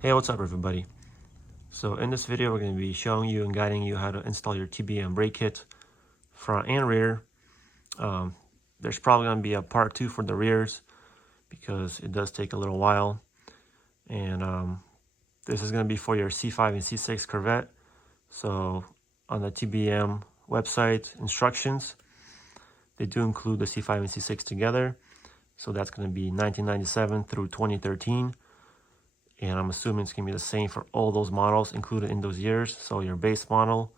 Hey, what's up everybody? So in this video we're going to be showing you and guiding you how to install your TBM brake kit front and rear. There's probably going to be a part 2 for the rears because it does take a little while, and this is going to be for your C5 and C6 Corvette. So on the TBM website instructions, they do include the C5 and C6 together, so that's going to be 1997 through 2013. And I'm assuming it's going to be the same for all those models included in those years. So your base model,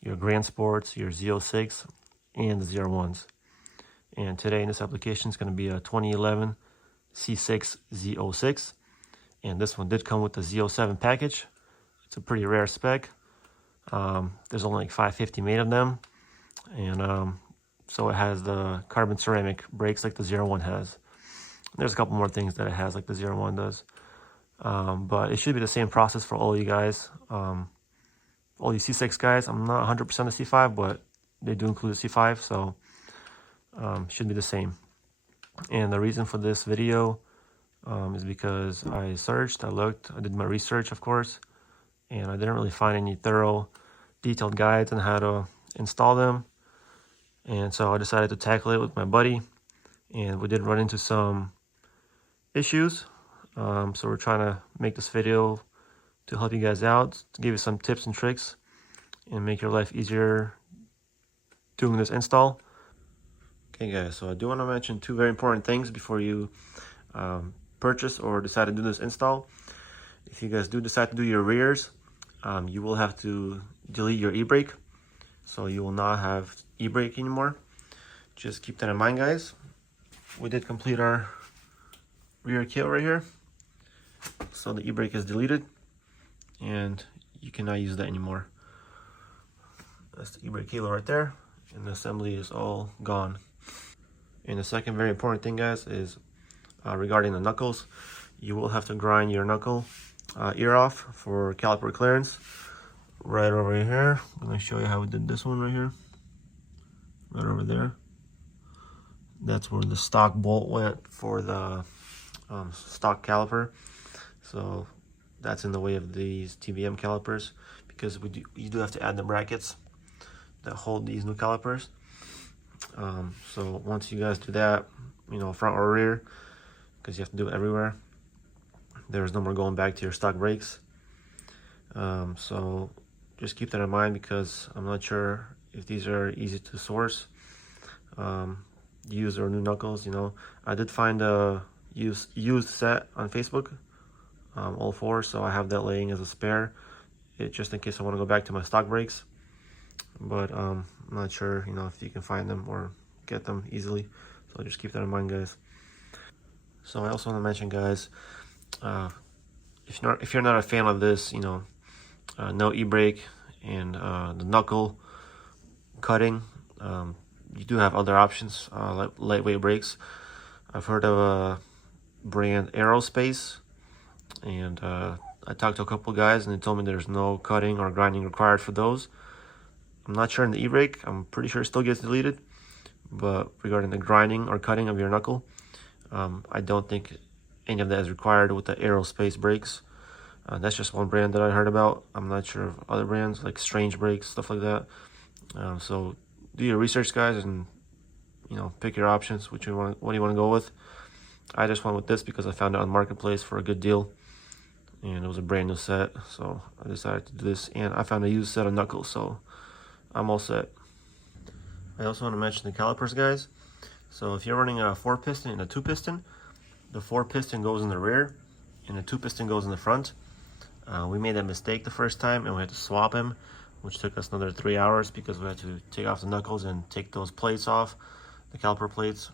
your Grand Sports, your Z06, and the Z01s. And today in this application is going to be a 2011 C6 Z06. And this one did come with the Z07 package. It's a pretty rare spec. There's only like 550 made of them. And so it has the carbon ceramic brakes like the Z01 has. There's a couple more things that it has like the Z01 does. But it should be the same process for all you guys, all you C6 guys. I'm not 100% the C5, but they do include the C5, so should be the same. And the reason for this video is because I searched, I looked, I did my research, of course, and I didn't really find any thorough, detailed guides on how to install them. And so I decided to tackle it with my buddy, and we did run into some issues. So we're trying to make this video to help you guys out, to give you some tips and tricks and make your life easier doing this install. Okay guys, so I do want to mention two very important things before you purchase or decide to do this install. If you guys do decide to do your rears, you will have to delete your e-brake. So you will not have e-brake anymore. Just keep that in mind, guys. We did complete our rear kit right here. So the e-brake is deleted and you cannot use that anymore. That's the e-brake cable right there, and the assembly is all gone. And the second very important thing, guys, is regarding the knuckles. You will have to grind your knuckle ear off for caliper clearance. Right over here, I'm going to show you how we did this one right here. Right over there. That's where the stock bolt went for the stock caliper. So that's in the way of these TBM calipers, because you do have to add the brackets that hold these new calipers. So once you guys do that, you know, front or rear, because you have to do it everywhere, there's no more going back to your stock brakes. So just keep that in mind, because I'm not sure if these are easy to source, used or new knuckles. You know, I did find a used set on Facebook, all four, so I have that laying as a spare, just in case I want to go back to my stock brakes. But I'm not sure, you know, if you can find them or get them easily, so just keep that in mind, guys. So I also want to mention, guys, if you're not a fan of this, you know, no e-brake and the knuckle cutting, you do have other options, like lightweight brakes. I've heard of a brand Aerospace, and I talked to a couple guys and they told me there's no cutting or grinding required for those. I'm not sure in the e-brake, I'm pretty sure it still gets deleted, but regarding the grinding or cutting of your knuckle, I don't think any of that is required with the Aerospace brakes. That's just one brand that I heard about. I'm not sure of other brands like Strange Brakes, stuff like that. So do your research, guys, and you know, pick your options. What do you want to go with? I just went with this because I found it on Marketplace for a good deal, and it was a brand new set, so I decided to do this. And I found a used set of knuckles, so I'm all set. I also want to mention the calipers, guys. So if you're running a 4-piston and a 2-piston, the 4-piston goes in the rear and the 2-piston goes in the front. We made that mistake the first time and we had to swap them, which took us another 3 hours because we had to take off the knuckles and take those plates off, the caliper plates,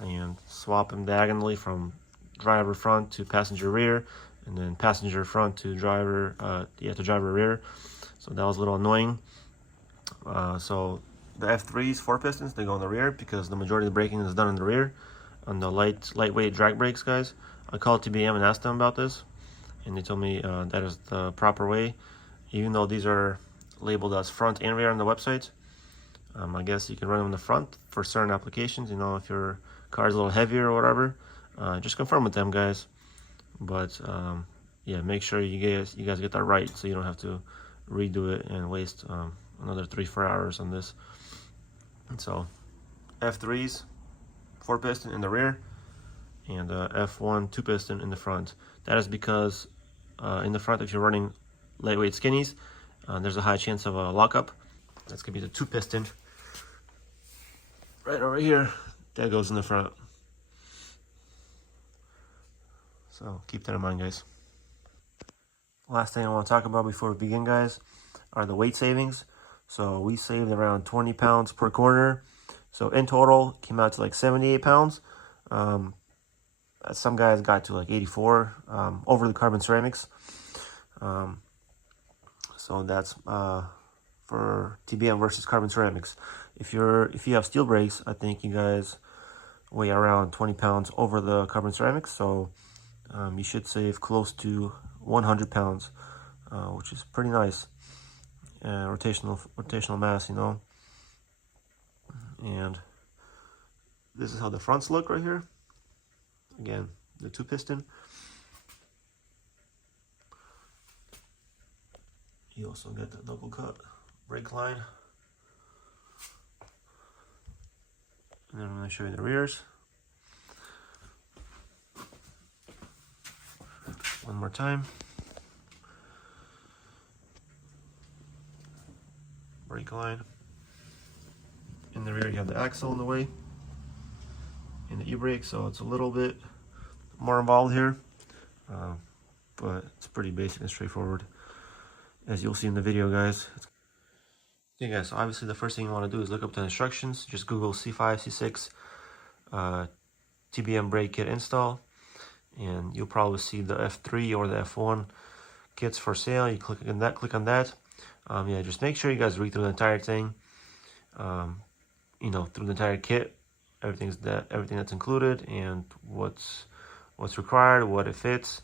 and swap them diagonally from driver front to passenger rear, and then passenger front to driver rear. So that was a little annoying. So the F3s, 4-pistons, they go in the rear because the majority of the braking is done in the rear on the lightweight drag brakes, guys. I called TBM and asked them about this, and they told me that is the proper way, even though these are labeled as front and rear on the website. I guess you can run them in the front for certain applications, you know, if your car is a little heavier or whatever. Just confirm with them, guys. But yeah, make sure you guys get that right, so you don't have to redo it and waste another 3-4 hours on this. And so F3s 4-piston in the rear, and F1 2-piston in the front. That is because in the front, if you're running lightweight skinnies, there's a high chance of a lockup. That's gonna be the 2-piston right over here. That goes in the front. So keep that in mind, guys. Last thing I want to talk about before we begin, guys, are the weight savings. So we saved around 20 pounds per corner. So in total, came out to like 78 pounds. Some guys got to like 84 over the carbon ceramics. So that's for TBM versus carbon ceramics. If you have steel brakes, I think you guys weigh around 20 pounds over the carbon ceramics. So you should save close to 100 pounds, which is pretty nice. Rotational mass, you know. And this is how the fronts look right here. Again, the 2-piston. You also get the knuckle cut brake line. And then I'm going to show you the rears. One more time. Brake line. In the rear you have the axle in the way and the e-brake, so it's a little bit more involved here, but it's pretty basic and straightforward, as you'll see in the video, guys. Okay, guys, so obviously the first thing you want to do is look up the instructions. Just Google C5-C6 TBM brake kit install, and you'll probably see the F3 or the F1 kits for sale. You click on that. Yeah, just make sure you guys read through the entire thing. You know, through the entire kit, everything that's included and what's required, what it fits,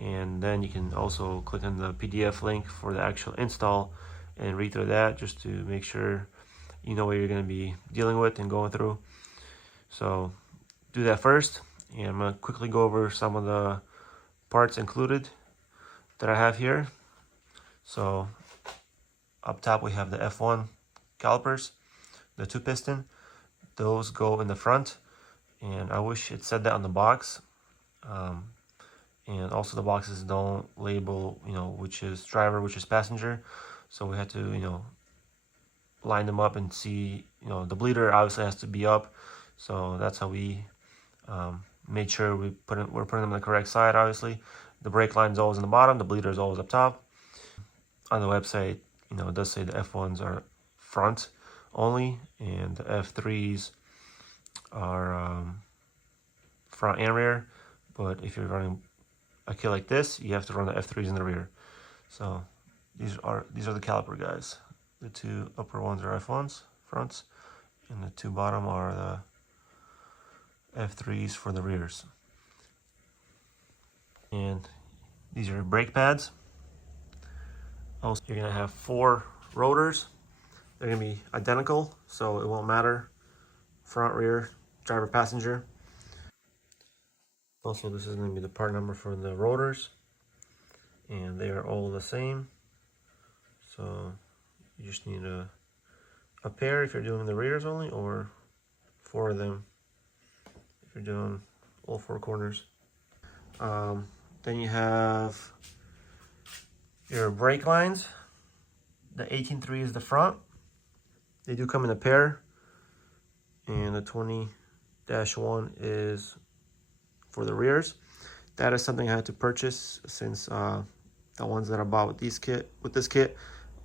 and then you can also click on the PDF link for the actual install and read through that, just to make sure you know what you're going to be dealing with and going through. So do that first, and I'm going to quickly go over some of the parts included that I have here. So up top we have the F1 calipers, the 2-piston. Those go in the front, and I wish it said that on the box. And also the boxes don't label, you know, which is driver, which is passenger. So we had to, you know, line them up and see, you know, the bleeder obviously has to be up. So that's how we made sure we're putting them on the correct side. Obviously, the brake line is always in the bottom, the bleeder is always up top. On the website, you know, it does say the F1s are front only, and the F3s are front and rear. But if you're running a kit like this, you have to run the F3s in the rear. So these are the caliper guys. The 2 upper ones are F1s fronts, and the 2 bottom are the F3s for the rears. And these are brake pads. Also, you're gonna have 4 rotors. They're gonna be identical, so it won't matter front, rear, driver, passenger. Also, this is gonna be the part number for the rotors, and they are all the same. So you just need a pair if you're doing the rears only, or 4 of them if you're doing all 4 corners. Then you have your brake lines. The 18.3 is the front. They do come in a pair, and the 20-1 is for the rears. That is something I had to purchase, since the ones that I bought with this kit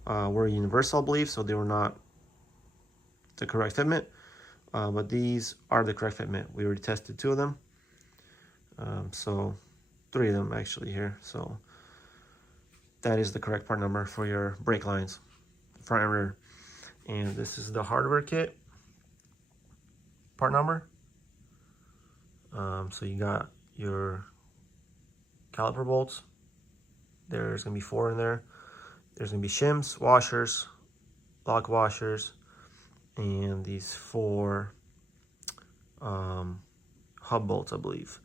were universal, I believe, so they were not the correct fitment. But these are the correct fitment. We already tested 2 of them, so 3 of them actually here. So that is the correct part number for your brake lines, front and rear. And this is the hardware kit part number. So you got your caliper bolts. There's gonna be 4 in there. There's gonna be shims, washers, lock washers, and these 4 hub bolts, I believe,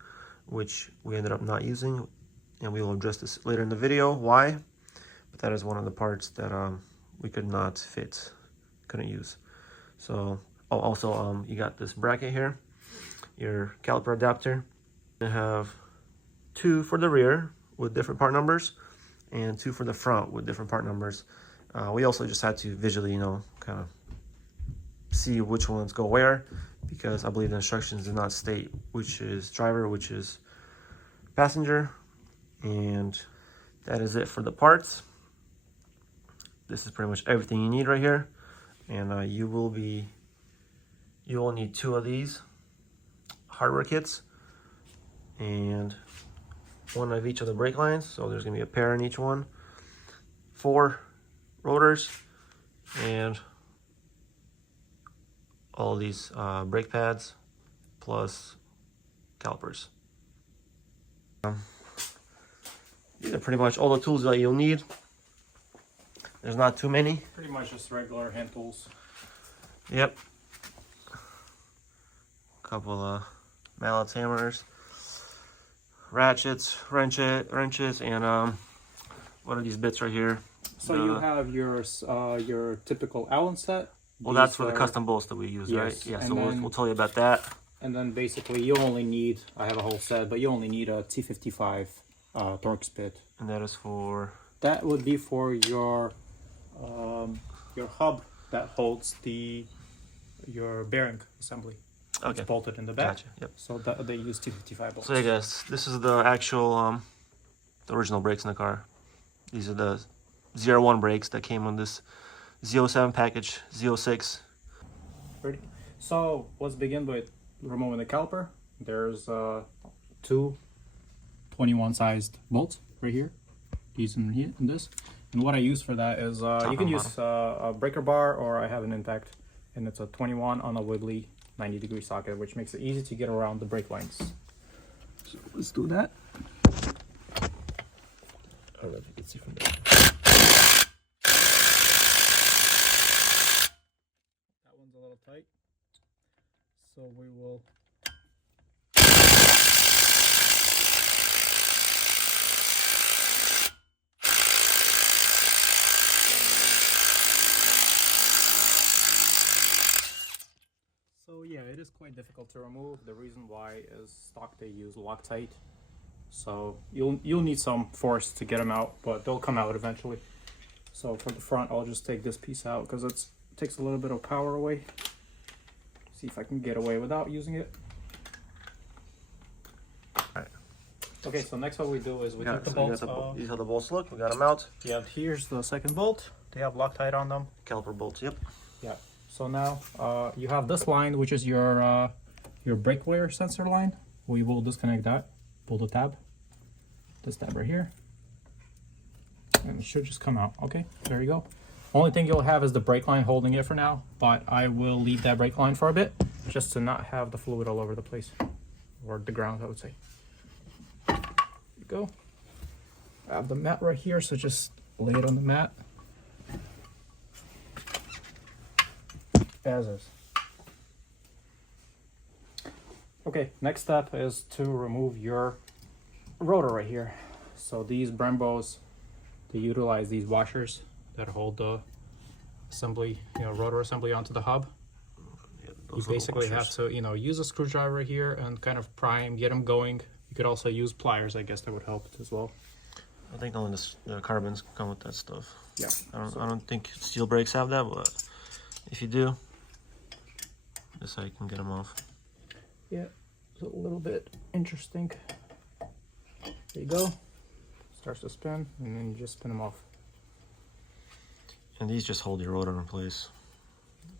which we ended up not using. and we will address this later in the video, why. But that is one of the parts that we could not fit, couldn't use. So, oh, also you got this bracket here, your caliper adapter. You have 2 for the rear with different part numbers, and 2 for the front with different part numbers. We also just had to visually, kind of see which ones go where, because I believe the instructions did not state which is driver, which is passenger. And that is it for the parts. This is pretty much everything you need right here. And you will need 2 of these hardware kits and 1 of each of the brake lines. So there's gonna be a pair in each one, 4 rotors, and all of these brake pads plus calipers. These are pretty much all the tools that you'll need. There's not too many. Pretty much just regular hand tools. Yep. Couple of mallets, hammers, ratchets, wrenches, and what are these bits right here? So you have your typical Allen set. Well, that's for the custom bolts that we use, yes, right? Yeah, so we'll tell you about that. And then basically you only need, I have a whole set, but you only need a T55 Torx bit. And that is for? That would be for your hub that holds your bearing assembly. Okay. It's bolted in the back. Gotcha. Yep. So they use T55 bolts. So yeah, guys, this is the actual the original brakes in the car. These are the 01 brakes that came on this Z07 package, Z06. Ready? So let's begin with removing the caliper. There's 2 21 sized bolts right here. These in this. And what I use for that is you can use a breaker bar, or I have an Impact, and it's a 21 on a wiggly 90-degree socket, which makes it easy to get around the brake lines. So let's do that. I don't know if you can see from there. That one's a little tight, so we will yeah, it is quite difficult to remove. The reason why is stock they use Loctite, so you'll need some force to get them out, but they'll come out eventually. So for the front, I'll just take this piece out because it takes a little bit of power away. See if I can get away without using it. Alright. Okay, so next what we do is we take the bolts off. These are the bolts. Look, we got them out. Yeah, here's the second bolt. They have Loctite on them. Caliper bolts. Yep. Yeah. So now you have this line, which is your brake wear sensor line. We will disconnect that. Pull the tab. This tab right here, and it should just come out. Okay, there you go. Only thing you'll have is the brake line holding it for now, but I will leave that brake line for a bit just to not have the fluid all over the place, or the ground, I would say. There you go. I have the mat right here, so just lay it on the mat. As is. Okay, next step is to remove your rotor right here. So these Brembos, they utilize these washers that hold the assembly, rotor assembly onto the hub. Yeah, you basically have to, use a screwdriver here and kind of get them going. You could also use pliers, I guess that would help as well. I think only the carbons come with that stuff. Yeah. I don't think steel brakes have that, but if you do, this is how you can get them off. Yeah, it's a little bit interesting. There you go. Starts to spin, and then you just spin them off. And these just hold your rotor in place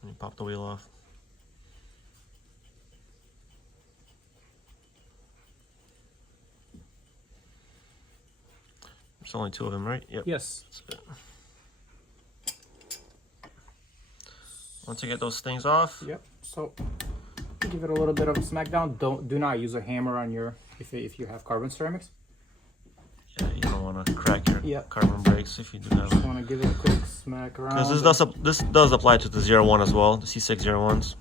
when you pop the wheel off. There's only 2 of them, right? Yep. Yes. That's it. Once you get those things off. Yep. So give it a little bit of a smack down. Do not use a hammer on your if you have carbon ceramics. Yeah, you don't want to crack your carbon brakes if you do have. Just want to give it a quick smack around. Because this does apply to the 01 as well, the C6 01s.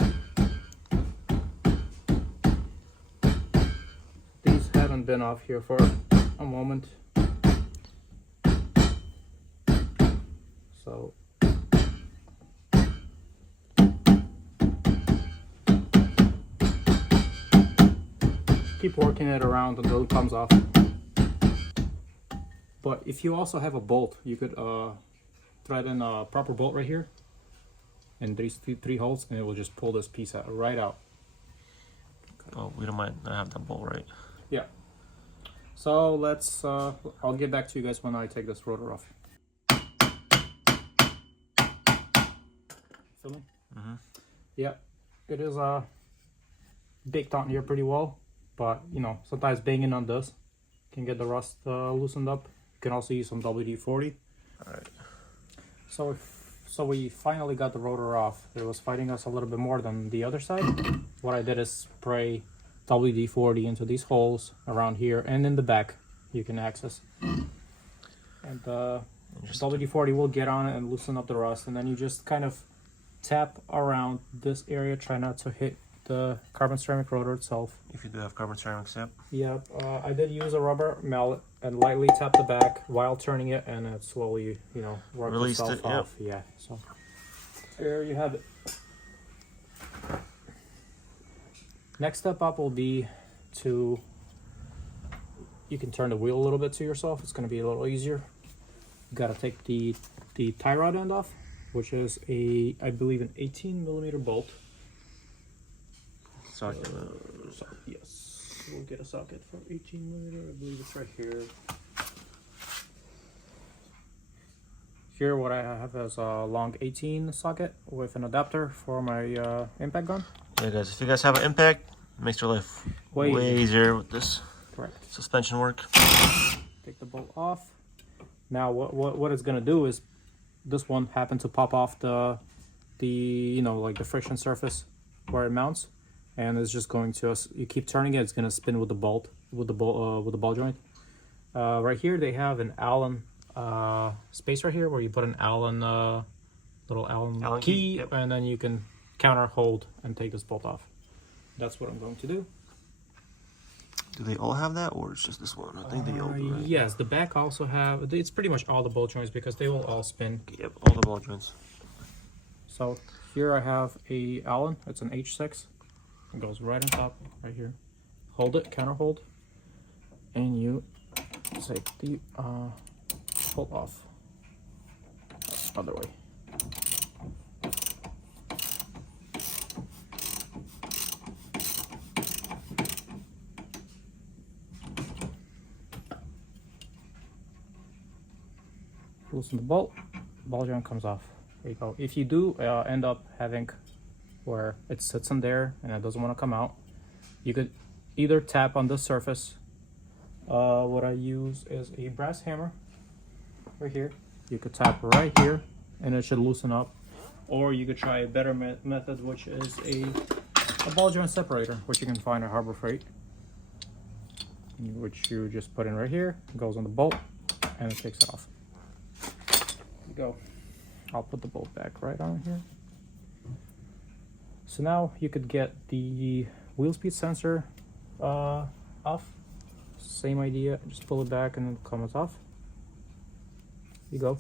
These haven't been off here for a moment. So keep working it around until it comes off. But if you also have a bolt, you could thread in a proper bolt right here and these three holes, and it will just pull this piece out right out. Oh, we don't mind. I have that bolt right. Yeah. So let's I'll get back to you guys when I take this rotor off. Feel me? Mm-hmm. Yeah, it is baked on here pretty well, but you know, sometimes banging on this can get the rust loosened up. You can also use some WD-40. All right. So we finally got the rotor off. It was fighting us a little bit more than the other side. What I did is spray WD-40 into these holes around here and in the back you can access. And WD-40 will get on it and loosen up the rust, and then you just kind of tap around this area. Try not to hit the carbon ceramic rotor itself. If you do have carbon ceramics, yep. Yeah, I did use a rubber mallet and lightly tap the back while turning it, and it slowly, you know, worked Released itself it, off. Yep. Yeah, so there you have it. Next step up will be to, you can turn the wheel a little bit to yourself. It's going to be a little easier. You got to take the tie rod end off, which is I believe an 18mm bolt. Socket. Yes, we'll get a socket for 18mm. I believe it's right here. Here, what I have is a long 18 socket with an adapter for my impact gun. Yeah, guys, if you guys have an impact, it makes your life way easier with this suspension work. Take the bolt off. Now, what it's gonna do is, this one happened to pop off the you know, like the friction surface where it mounts, and it's just going to, you keep turning it, it's gonna spin with the bolt, with the ball joint. Right here they have an Allen space right here where you put an Allen little Allen key, yep. And then you can counter hold and take this bolt off. That's what I'm going to do. Do they all have that, or it's just this one? I think they all do, right? Yes, the back also have, it's pretty much all the bolt joints because they will all spin. Yep, all the ball joints. So here I have a Allen, it's an H6. It goes right on top, right here. Hold it, counter hold, and you take the bolt off. Other way. Loosen the bolt, ball joint comes off. There you go. If you do end up having where it sits in there and it doesn't want to come out, you could either tap on this surface. What I use is a brass hammer right here. You could tap right here and it should loosen up, or you could try a better method, which is a ball joint separator, which you can find at Harbor Freight, which you just put in right here. It goes on the bolt and it takes it off. Go. I'll put the bolt back right on here. So now you could get the wheel speed sensor off. Same idea, just pull it back and it comes off. Here you go.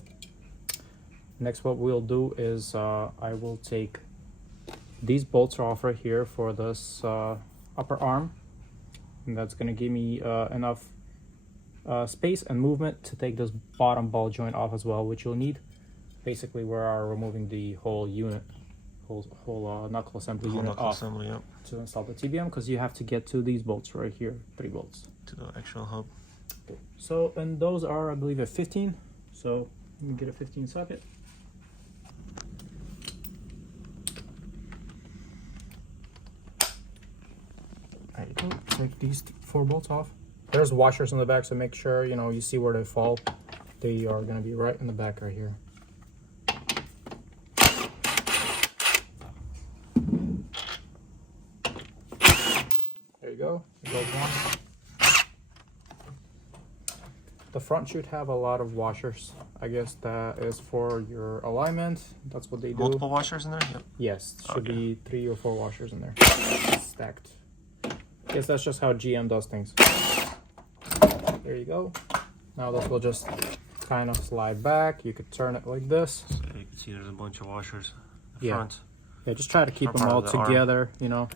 Next, what we'll do is I will take these bolts off right here for this upper arm, and that's going to give me enough space and movement to take this bottom ball joint off as well, which you'll need. Basically, we are removing the whole unit, whole knuckle assembly unit off to install the TBM, because you have to get to these bolts right here, 3 bolts. To the actual hub. Okay. So, and those are, I believe, at 15. So, let me get a 15 socket. There you go. Take these 4 bolts off. There's washers in the back, so make sure, you know, you see where they fall. They are going to be right in the back right here. There you go. There goes one. The front should have a lot of washers. I guess that is for your alignment. That's what they do. Multiple washers in there? Yep. Yes, should be 3 or 4 washers in there, stacked. I guess that's just how GM does things. There you go. Now this will just kind of slide back. You could turn it like this. So you can see there's a bunch of washers in the Yeah. front. Yeah, just try to keep Front them part all of the arm. together, you know.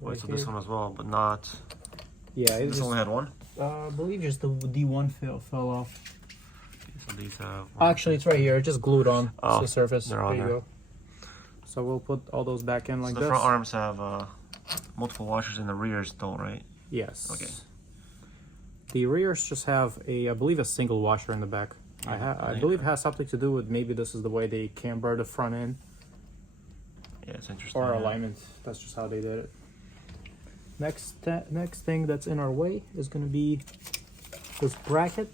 Wait, Right so this here. one as well, but not. Yeah, it's This just, only had one. I believe just the D1 fell off. Okay, so these have. One, Actually, it's right here. It just glued on Oh, the surface. they're There on you there. go. So we'll put all those back in like so this. the front arms have multiple washers, and the rears don't, right? Yes. Okay. The rears just have I believe, a single washer in the back. I believe it has something to do with maybe this is the way they camber the front end Yeah, it's interesting. or yeah. alignment. That's just how they did it. Next thing that's in our way is going to be this bracket.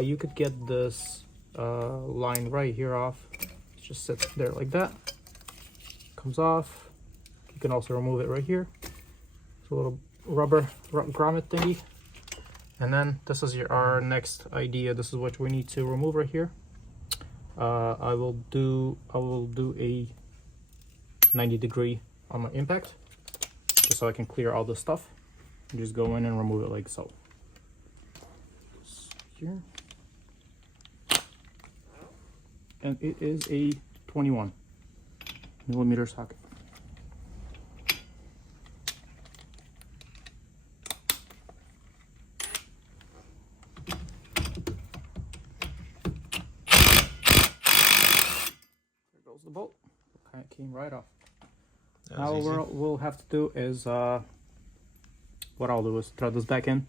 You could get this line right here off. It just sits there like that. Comes off. You can also remove it right here. It's a little rubber grommet thingy. And then this is our next idea. This is what we need to remove right here. I will do a 90-degree on my impact, just so I can clear all the stuff. And just go in and remove it like so. Here. And it is a 21mm socket. There goes the bolt. Kind of came right off. That Now was easy. what we'll have to do is what I'll do is thread this back in.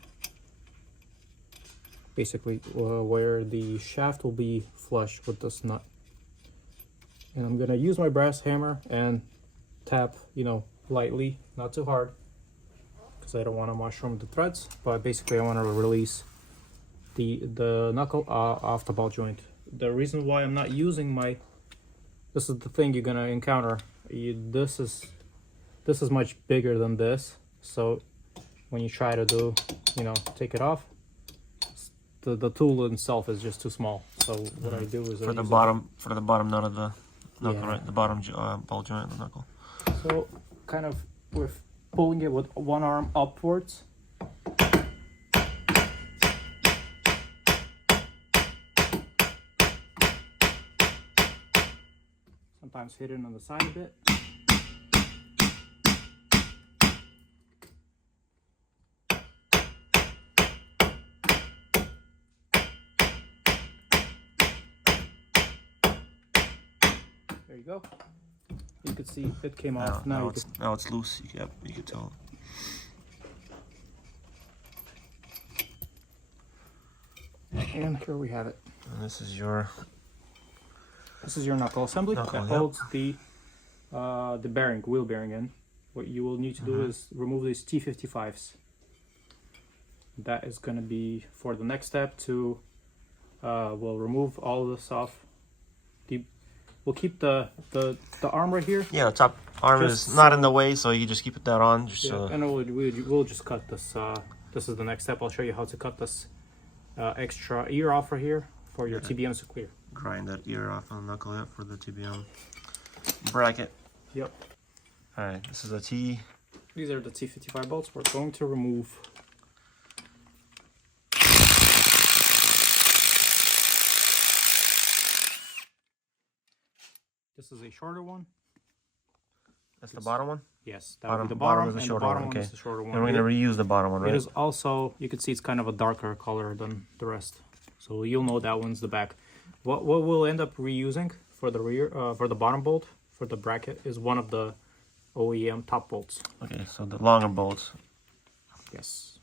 Basically, where the shaft will be flush with this nut. And I'm gonna use my brass hammer and tap, you know, lightly, not too hard, because I don't want to mushroom the threads. But basically, I want to release the knuckle off the ball joint. The reason why I'm not using this is the thing you're gonna encounter. This is much bigger than this, so when you try to do, you know, take it off, the tool itself is just too small. So what I do is for the bottom nut of the knuckle, Yeah. right? The bottom ball joint of the knuckle. So kind of with pulling it with one arm upwards. Sometimes hit it on the side a bit. There you go. You can see it came off. Now, Now you now it's loose. Yep, you can tell. and here we have it. And this is your knuckle assembly Knuckle, that yep. holds the bearing, wheel bearing in. What you will need to do is remove these T55s. That is going to be for the next step to we'll remove all of this off. We'll keep the arm right here. Yeah, the top arm Just is not in the way, so you just keep it that on. Just Yeah, and we'll just cut this. This is the next step. I'll show you how to cut this extra ear off right here for your TBMs to clear. grind that ear off on the knuckle yep, for the TBM bracket. Yep. All right, this is a T. These are the T55 bolts. We're going to remove. This is a shorter one. That's the bottom one. Yes, that would be the bottom bottom, is the and shorter the bottom one. one Okay, is the shorter one. and we're gonna reuse the bottom one, It right? is also, you can see it's kind of a darker color than the rest, so you'll know that one's the back. What we'll end up reusing for the rear, for the bottom bolt for the bracket is one of the OEM top bolts. Okay, so the longer bolts. Yes.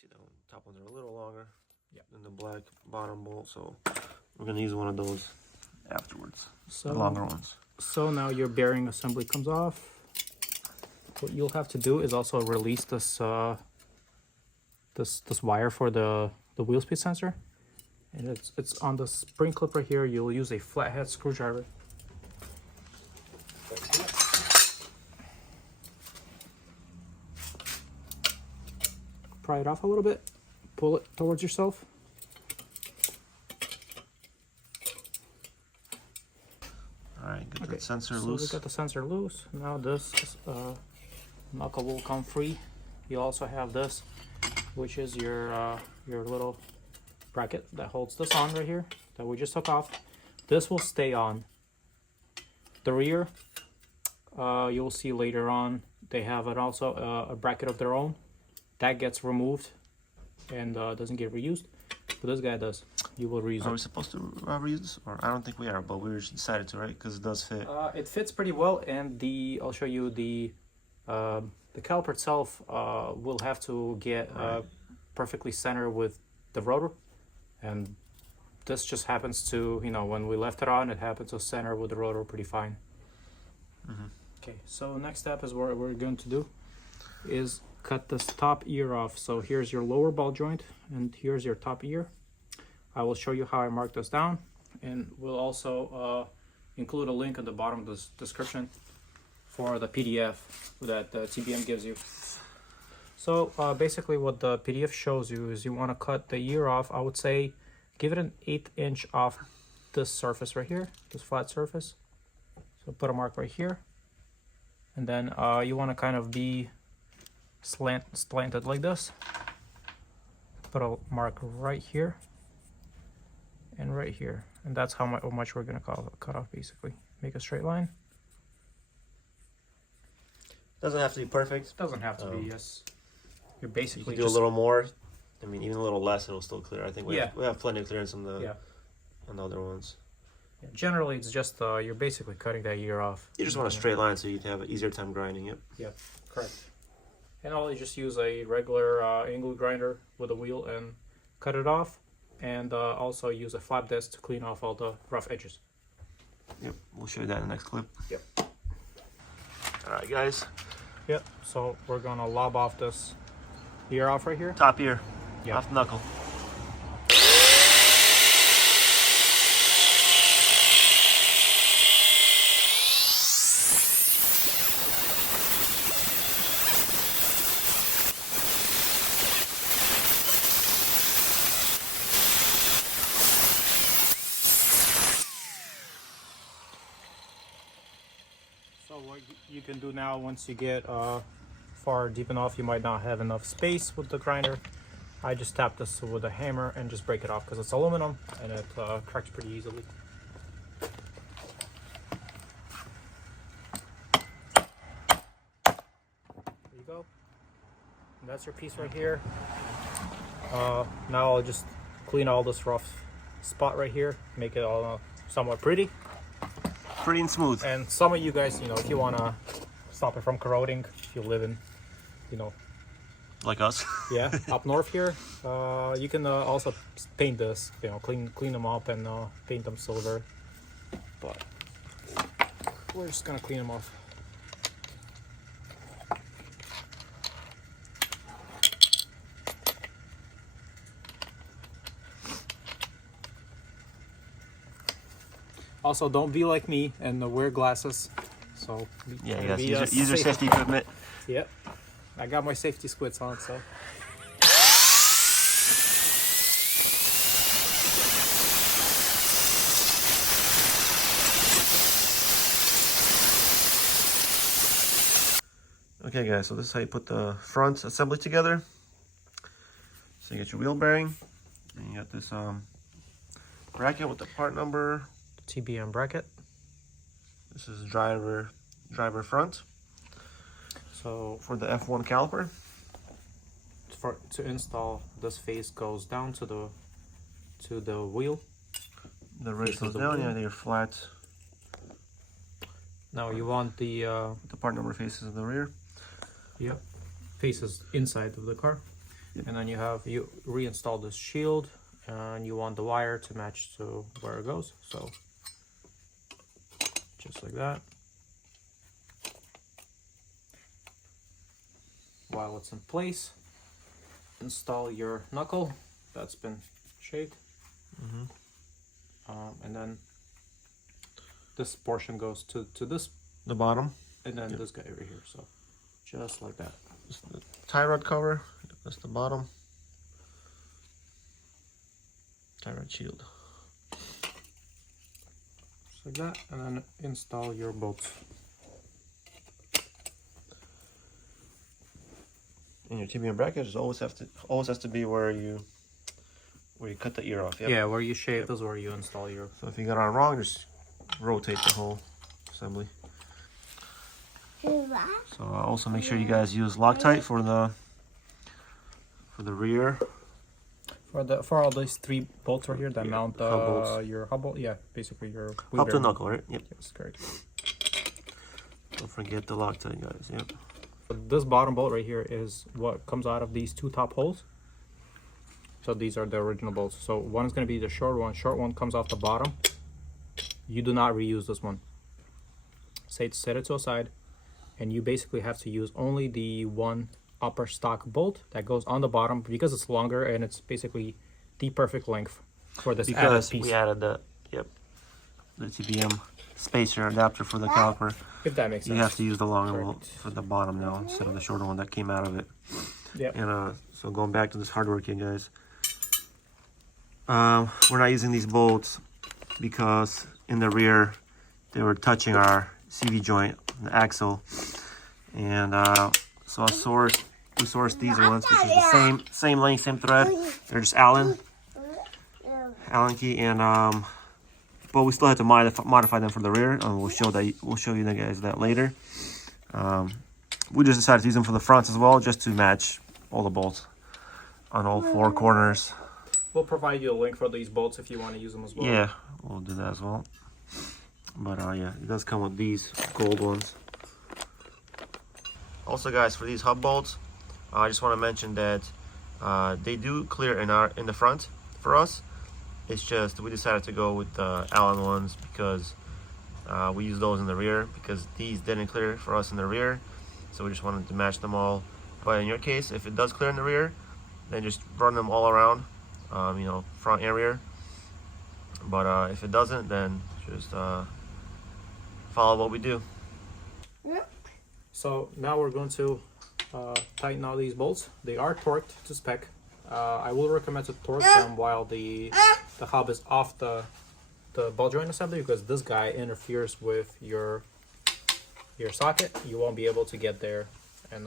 See, the top ones are a little longer Yeah. than the black bottom bolt, so we're gonna use one of those afterwards. So The longer ones. So now your bearing assembly comes off. What you'll have to do is also release this this wire for the wheel speed sensor, and it's on the spring clip right here. You'll use a flathead screwdriver. Pry it off a little bit. Pull it towards yourself. All right, get Okay, sensor So loose. we got the sensor loose. Now this knuckle will come free. You also have this, which is your little bracket that holds this on right here that we just took off. This will stay on. The rear, you'll see later on, they have it also a bracket of their own that gets removed and doesn't get reused, but this guy does. You will reuse it. Are we supposed to reuse this? Or I don't think we are, but we decided to, right? Because it does fit. It fits pretty well, and I'll show you the caliper itself will have to get perfectly centered with the rotor, and this just happens to, you know, when we left it on, it happens to center with the rotor pretty fine. Okay, so next step is what we're going to do is cut this top ear off. So here's your lower ball joint and here's your top ear. I will show you how I mark this down, and we'll also include a link at the bottom of this description for the PDF that TBM gives you. So basically what the PDF shows you is you want to cut the ear off. I would say give it an 1/8 inch off this surface right here, this flat surface. So put a mark right here, and then you want to kind of be slanted like this. Put a mark right here and right here, and that's how much we're gonna cut off. Basically, make a straight line. Doesn't have to be perfect. Doesn't have to be. Yes, you're You basically can do a little more. I mean, even a little less, it'll still clear. I think we have plenty of clearance on the other ones. Yeah, generally, it's just you're basically cutting that ear off. You just want a straight line so you can have an easier time grinding it. Yep, correct. And I'll just use a regular angle grinder with a wheel and cut it off, and also use a flap disc to clean off all the rough edges. Yep, we'll show you that in the next clip. Yep. All right, guys. Yep. So we're gonna lob off this ear off right here. Top ear. Yep. Off the knuckle. So what you can do now, once you get far deep enough, you might not have enough space with the grinder. I just tap this with a hammer and just break it off because it's aluminum and it cracks pretty easily. There you go. And that's your piece right here. Now I'll just clean all this rough spot right here, make it all somewhat pretty. Pretty and smooth. And some of you guys, you know, if you want to stop it from corroding, if you live in, you know, like us. yeah, up north here, you can also paint this, you know, clean them up and paint them silver. But we're just gonna clean them off. Also, don't be like me and wear glasses. So Yeah, yes. Use your safety equipment. Yep, I got my safety squints on, so. Okay, guys. So this is how you put the front assembly together. So you get your wheel bearing, and you got this bracket with the part number. TBM bracket. This is driver front. So For the F1 caliper. to install, this face goes down to the wheel. The ridge goes down, yeah, your flat. Now you want the part number faces in the rear. Yep, faces inside of the car. Yep. And then you reinstall this shield, and you want the wire to match to where it goes. So just like that. While it's in place, install your knuckle that's been shaped. And then this portion goes to The bottom. and then this guy over here. So just like that. Just the tie rod cover. That's the bottom. Tie rod shield. like that, and then install your bolts. And your TBM bracket always has to be where you cut the ear off. Yep. Yeah, where you shave is where you install your. So if you got it on wrong, just rotate the whole assembly. So also make sure you guys use Loctite for the rear. For all these 3 bolts right here that mount bolts. your hub bolt. Yeah, basically your Up to knuckle, right? Yep. Yes, correct. Don't forget the Loctite, guys. Yep. This bottom bolt right here is what comes out of these 2 top holes. So these are the original bolts. So one is going to be the short one. Short one comes off the bottom. You do not reuse this one. Set it to a side, and you basically have to use only the one upper stock bolt that goes on the bottom because it's longer and it's basically the perfect length for this because added piece. We added the TBM spacer adapter for the caliper. If that makes sense. You have to use the longer bolt for the bottom now instead of the shorter one that came out of it. Yep. And so going back to this hardware kit, guys, we're not using these bolts because in the rear they were touching our CV joint, the axle, and so we sourced these ones, which is the same length, same thread. They're just Allen key, and but we still had to modify them for the rear, and we'll show you guys that later. We just decided to use them for the fronts as well, just to match all the bolts on all 4 corners. We'll provide you a link for these bolts if you want to use them as well. Yeah, we'll do that as well. But yeah, it does come with these gold ones. Also, guys, for these hub bolts, I just want to mention that they do clear in the front for us. It's just we decided to go with the Allen ones because we use those in the rear because these didn't clear for us in the rear, so we just wanted to match them all. But in your case, if it does clear in the rear, then just run them all around, you know, front and rear. But if it doesn't, then just follow what we do. So now we're going to tighten all these bolts. They are torqued to spec. I will recommend to torque them while the hub is off the ball joint assembly, because this guy interferes with your socket. You won't be able to get there and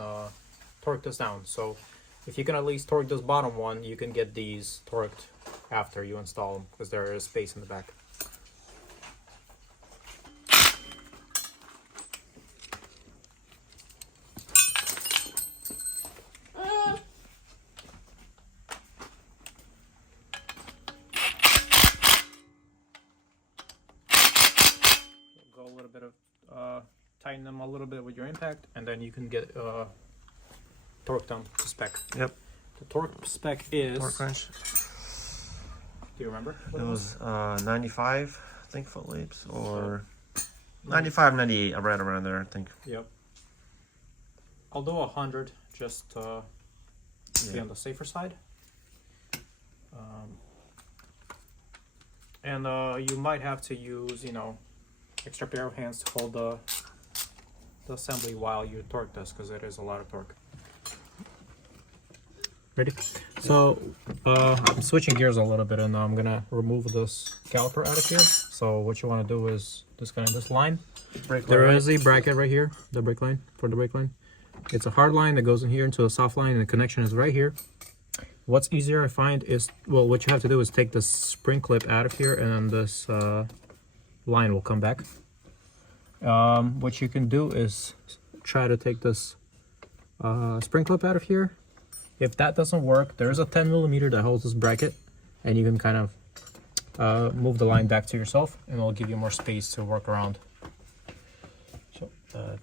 torque this down. So if you can at least torque this bottom one, you can get these torqued after you install them, because there is space in the back. Tighten them a little bit with your impact, and then you can get torque them to spec. Yep. The torque spec is. Torque wrench. Do you remember? It was 95, I think, foot leaps, or 95, 98, right around there, I think. Yep. I'll do 100 just to be on the safer side. And you might have to use, you know, extra pair of hands to hold the assembly while you torque this, because it is a lot of torque. Ready? So I'm switching gears a little bit, and I'm gonna remove this caliper out of here. So what you want to do is this line. There is a bracket right here, the brake line, for the brake line. It's a hard line that goes in here into a soft line, and the connection is right here. What's easier, I find, is, well, what you have to do is take this spring clip out of here, and then this line will come back. What you can do is try to take this spring clip out of here. If that doesn't work, there is a 10mm that holds this bracket, and you can kind of move the line back to yourself, and it'll give you more space to work around. So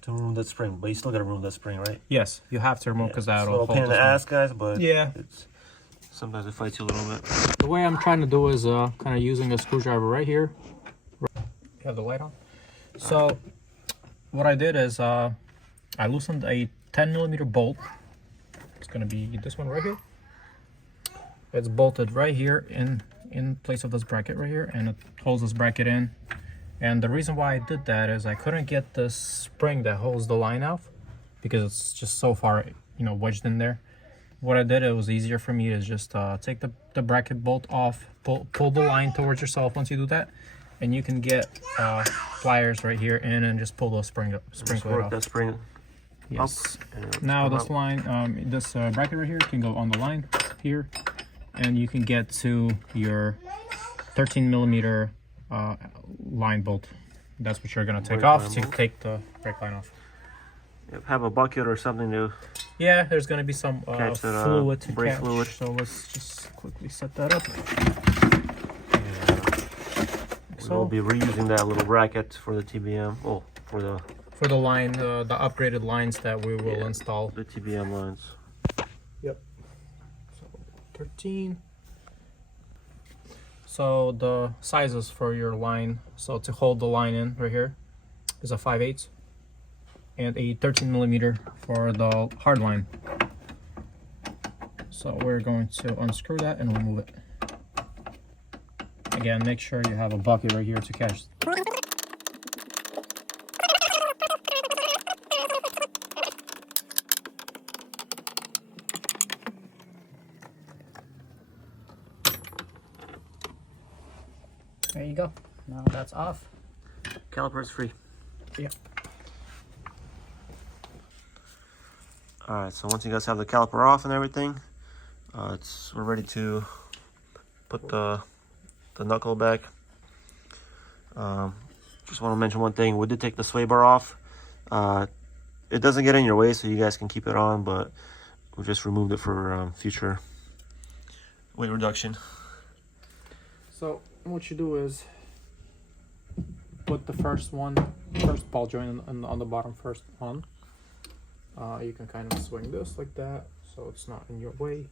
To remove that spring, but you still gotta remove that spring, right? yes, you have to remove, because that'll hold pain in the ass, guys, but yeah, sometimes it fights you a little bit. the way I'm trying to do is kind of using a screwdriver right here. You have the light on. So what I did is I loosened a 10mm bolt. It's gonna be this one right here. It's bolted right here in place of this bracket right here, and it holds this bracket in. And the reason why I did that is I couldn't get the spring that holds the line out, because it's just so far, you know, wedged in there. What I did, it was easier for me is just take the bracket bolt off, pull the line towards yourself once you do that, and you can get pliers right here in and just pull those spring Just plate work off. that spring Yes. up. And it'll Now come this out. line, this bracket right here can go on the line here, and you can get to your 13 millimeter line bolt. That's what you're gonna take Brake off line to bolt. take the brake line off. Yep, have a bucket or something to Yeah, there's gonna be some catch that fluid to brake catch. fluid. So let's just quickly set that up. We'll be reusing that little bracket for the TBM. Oh, for the line, the upgraded lines that we will install. the TBM lines. Yep. So 13. So the sizes for your line, so to hold the line in right here is a 5/8 and a 13 millimeter for the hard line. So we're going to unscrew that and remove it. Again, make sure you have a bucket right here to catch. There you go. Now that's off. Caliper is free. Yeah. Alright, so once you guys have the caliper off and everything, we're ready to put the knuckle back. Just want to mention one thing. We did take the sway bar off. It doesn't get in your way, so you guys can keep it on, but we just removed it for future weight reduction. So what you do is put the first ball joint on the bottom first on. You can kind of swing this like that so it's not in your way.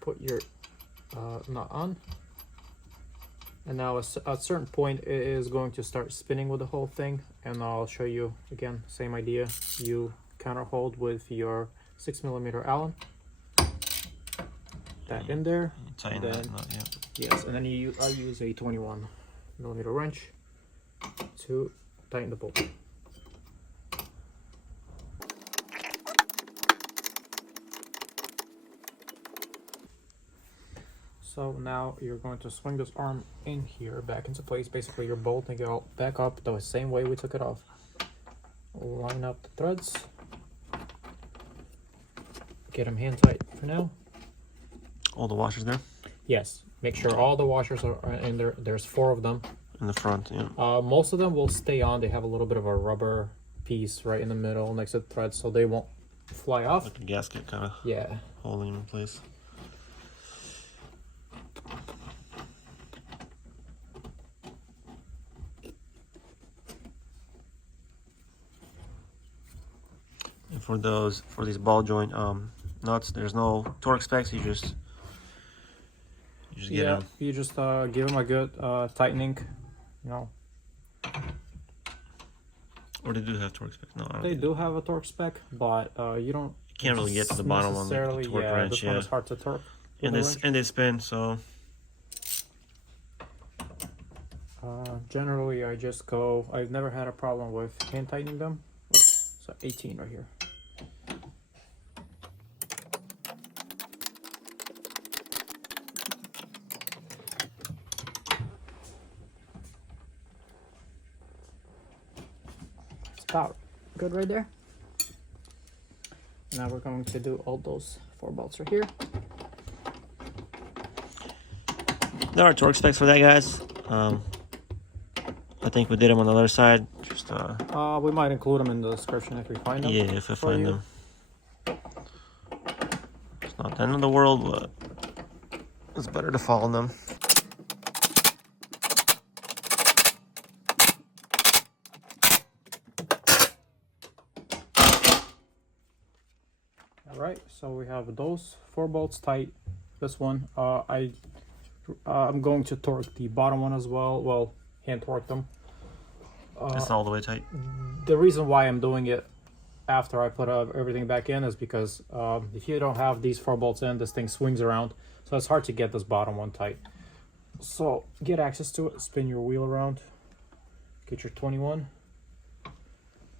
Put your nut on, and now at a certain point it is going to start spinning with the whole thing, and I'll show you again, same idea. You counter hold with your 6 millimeter Allen, that in there, Tighten then, that nut, yeah. yes, and then I use a 21 millimeter wrench to tighten the bolt. So now you're going to swing this arm in here back into place. Basically you're bolting it all back up the same way we took it off. Line up the threads. Get them hand tight for now. All the washers there? Yes, make sure all the washers are in there. There's 4 of them. In the front, yeah. Most of them will stay on. They have a little bit of a rubber piece right in the middle next to the threads, so they won't fly off. Like a gasket kind of Yeah. holding them in place. And for these ball joint nuts, there's no torque specs. You just get them. You just give them a good tightening, you know. Or they do have torque specs. No, I don't They think do have a torque spec, but you don't. You can't really get to the bottom on the torque wrench. This Yeah, one is hard to torque. with and the wrench. they spin. So Generally, I just go. I've never had a problem with hand tightening them. So 18 right here. It's about good right there. Now we're going to do all those 4 bolts right here. there are torque specs for that, guys. I think we did them on the other side. Just We might include them in the description if we find them. yeah, if I for find you. them. It's not the end of the world, but it's better to follow them. All right, so we have those 4 bolts tight. This one, I'm going to torque the bottom one as well. Well, hand torque them. It's all the way tight. The reason why I'm doing it after I put everything back in is because if you don't have these 4 bolts in, this thing swings around, so it's hard to get this bottom one tight. So get access to it, spin your wheel around, get your 21.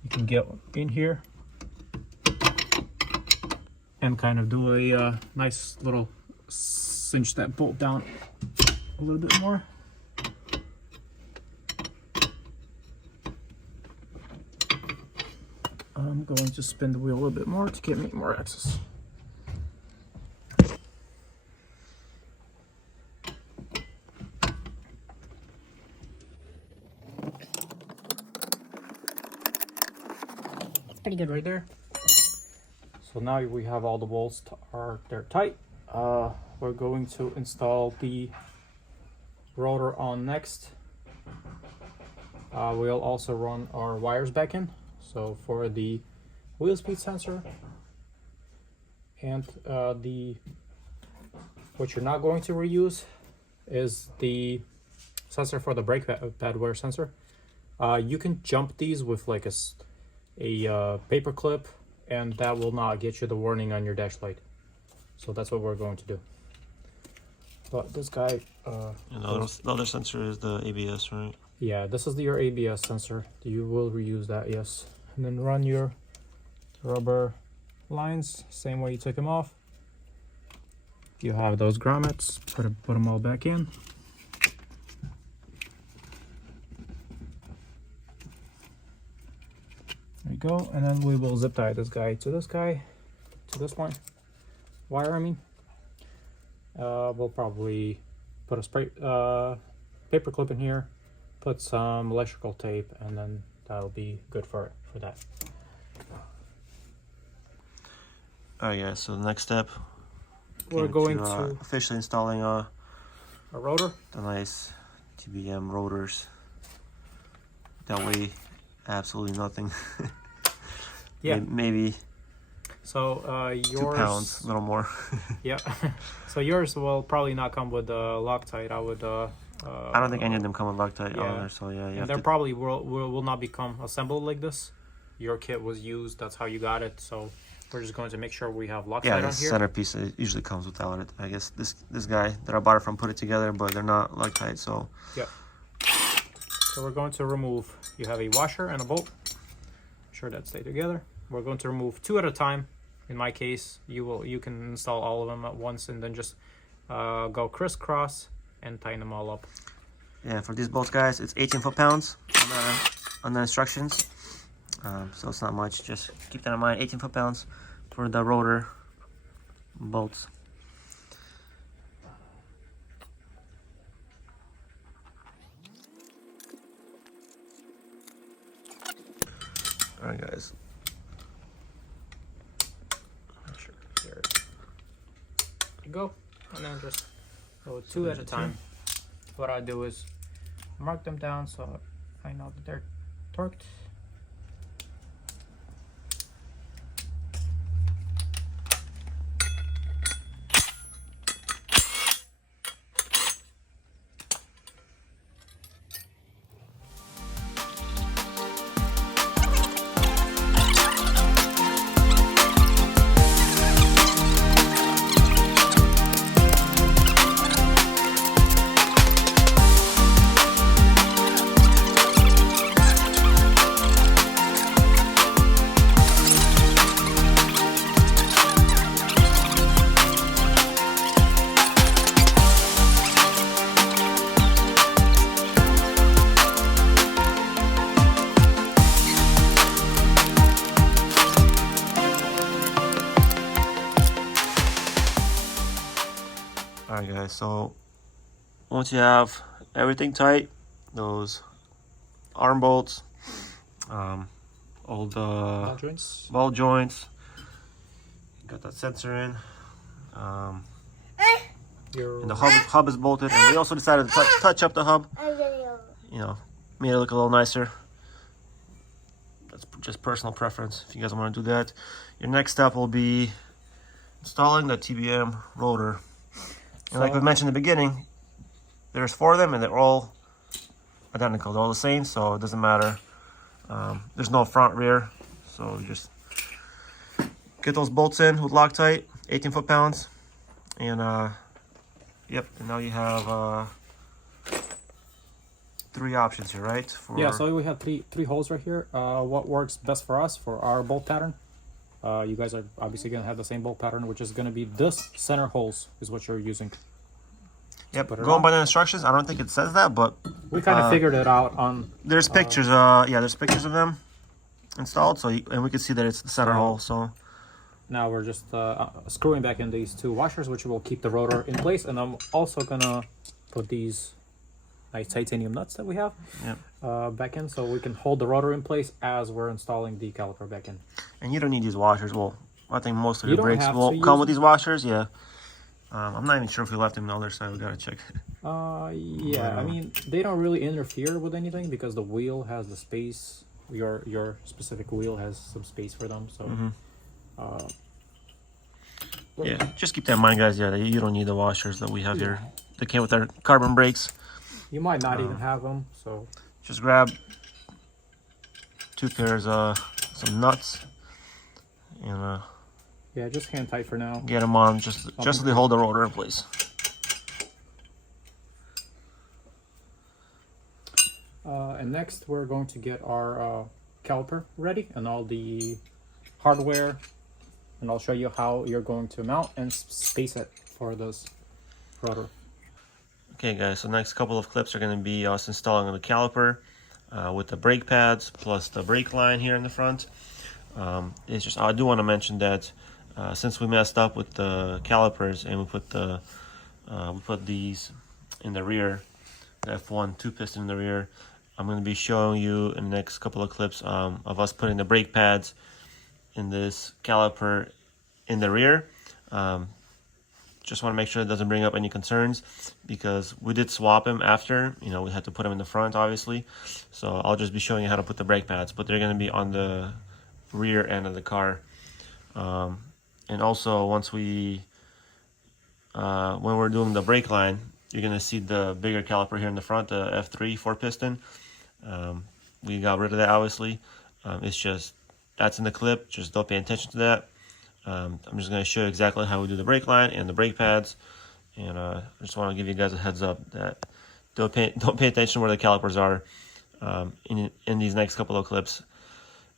You can get in here and kind of do a nice little cinch that bolt down a little bit more. I'm going to spin the wheel a little bit more to give me more access. It's pretty good right there. So now we have all the bolts they're tight. We're going to install the rotor on next. We'll also run our wires back in. So for the wheel speed sensor and what you're not going to reuse is the sensor for the brake pad wear sensor. You can jump these with like a paper clip, and that will not get you the warning on your dash light. So that's what we're going to do. But this guy... and the other sensor is the ABS, right? Yeah, this is your ABS sensor. You will reuse that, yes. And then run your rubber lines, same way you took them off. You have those grommets, put them all back in. There you go, and then we will zip tie this guy, to this one, wire I mean. We'll probably put a paper clip in here, put some electrical tape, and then that'll be good for that. Alright guys, so the next step, We're going to officially installing a rotor. the nice TBM rotors. That weigh absolutely nothing. Yeah. Maybe so yours, 2 pounds, a little more. Yeah. So yours will probably not come with Loctite. I would I don't think any of them come with Loctite yeah. on there, so yeah, and they probably will not become assembled like this. Your kit was used, that's how you got it, so we're just going to make sure we have Loctite yeah, on the here. centerpiece usually comes without it. I guess this guy that I bought it from put it together, but they're not Loctite, so Yeah. So we're going to remove, you have a washer and a bolt. Make sure that stay together. We're going to remove 2 at a time. In my case, you can install all of them at once and then just go crisscross and tighten them all up. Yeah, for these bolts, guys, it's 18 foot-pounds on the instructions. So it's not much, just keep that in mind, 18 foot-pounds for the rotor bolts. Alright guys. Sure. There you go. And then just go 2 at a time. What I do is mark them down so I know that they're torqued. Alright guys, so once you have everything tight, those arm bolts, all the ball joints, got that sensor in, and the hub is bolted, and we also decided to touch up the hub, you know, made it look a little nicer. That's just personal preference if you guys want to do that. Your next step will be installing the TBM rotor. And like we mentioned in the beginning, there's 4 of them and they're all identical. They're all the same, so it doesn't matter. There's no front rear, so just get those bolts in with Loctite, 18 foot-pounds, and yep. And now you have 3 options here, right? Yeah, so we have three holes right here. What works best for us for our bolt pattern? You guys are obviously going to have the same bolt pattern, which is going to be this center holes is what you're using. Yep, going by the instructions, I don't think it says that, but we kind of figured it out on... There's pictures, yeah, there's pictures of them. installed. So and we can see that it's the center hole. So now we're just screwing back in these two washers, which will keep the rotor in place. And I'm also gonna put these nice titanium nuts that we have back in, so we can hold the rotor in place as we're installing the caliper back in. And you don't need these washers. Well, I think most of You the don't brakes have will to come use with these washers. Yeah. I'm not even sure if we left them on the other side. We gotta check. Yeah, I mean, they don't really interfere with anything because the wheel has the space. Your specific wheel has some space for them. So, yeah, just keep that in mind, guys. Yeah, you don't need the washers that we have here. They came with our carbon brakes. You might not even have them. So just grab 2 pairs of some nuts and yeah, just hand tight for now. get them on just to hold the rotor in place. And next we're going to get our caliper ready and all the hardware, and I'll show you how you're going to mount and space it for this rotor. Okay guys, so next couple of clips are going to be us installing the caliper with the brake pads plus the brake line here in the front. It's just, I do want to mention that since we messed up with the calipers and we put these in the rear, the F1 2-piston in the rear, I'm going to be showing you in the next couple of clips of us putting the brake pads in this caliper in the rear. Just want to make sure it doesn't bring up any concerns because we did swap them after. You know, we had to put them in the front, obviously. So I'll just be showing you how to put the brake pads, but they're going to be on the rear end of the car. And also, once when we're doing the brake line, you're going to see the bigger caliper here in the front, the F3 4-piston. We got rid of that, obviously. It's just, that's in the clip. Just don't pay attention to that. I'm just going to show you exactly how we do the brake line and the brake pads. And I just want to give you guys a heads up that don't pay attention where the calipers are in these next couple of clips.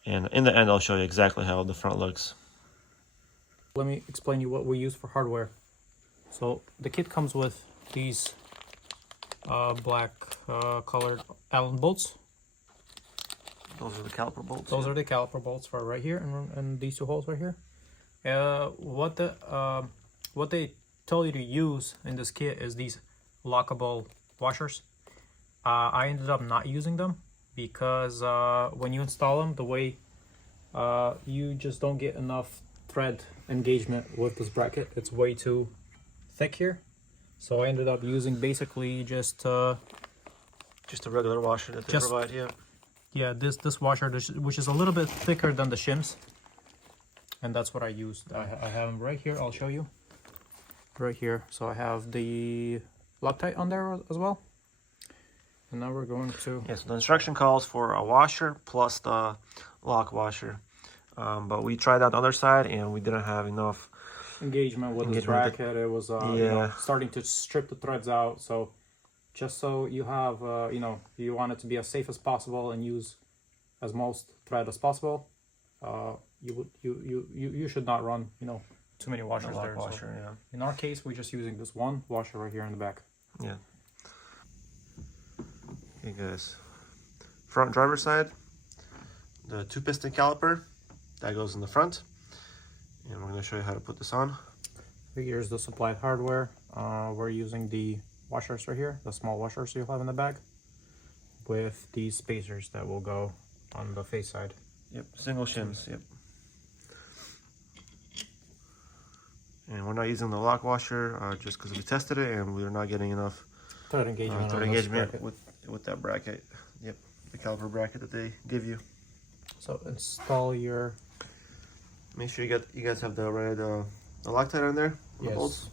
And in the end, I'll show you exactly how the front looks. Let me explain you what we use for hardware. So the kit comes with these black colored Allen bolts. Those are the caliper bolts. Those are the caliper bolts for right here and these 2 holes right here. What they tell you to use in this kit is these lockable washers. I ended up not using them because when you install them, the way you just don't get enough thread engagement with this bracket. It's way too thick here, so I ended up using basically just a regular washer that they provide. Yeah, this washer, which is a little bit thicker than the shims, and that's what I used. I have them right here. I'll show you right here. So I have the Loctite on there as well. And now we're going to... Yes, the instruction calls for a washer plus the lock washer. But we tried that other side and we didn't have enough engagement with the bracket. It was you know, starting to strip the threads out. So just so you have, you know, you want it to be as safe as possible and use as most thread as possible, you should not run, you know, too many washers there. Washer, so in our case, we're just using this one washer right here in the back. Yeah. Okay guys, front driver's side, the 2-piston caliper that goes in the front, and we're going to show you how to put this on. Here's the supplied hardware. We're using the washers right here, the small washers you'll have in the bag, with these spacers that will go on the face side. Yep, single shims. Yep. And we're not using the lock washer just because we tested it and we're not getting enough thread engagement with that bracket. Yep, the caliper bracket that they give you. So install your... Make sure you guys have the right the Loctite on there. Yes. The bolts.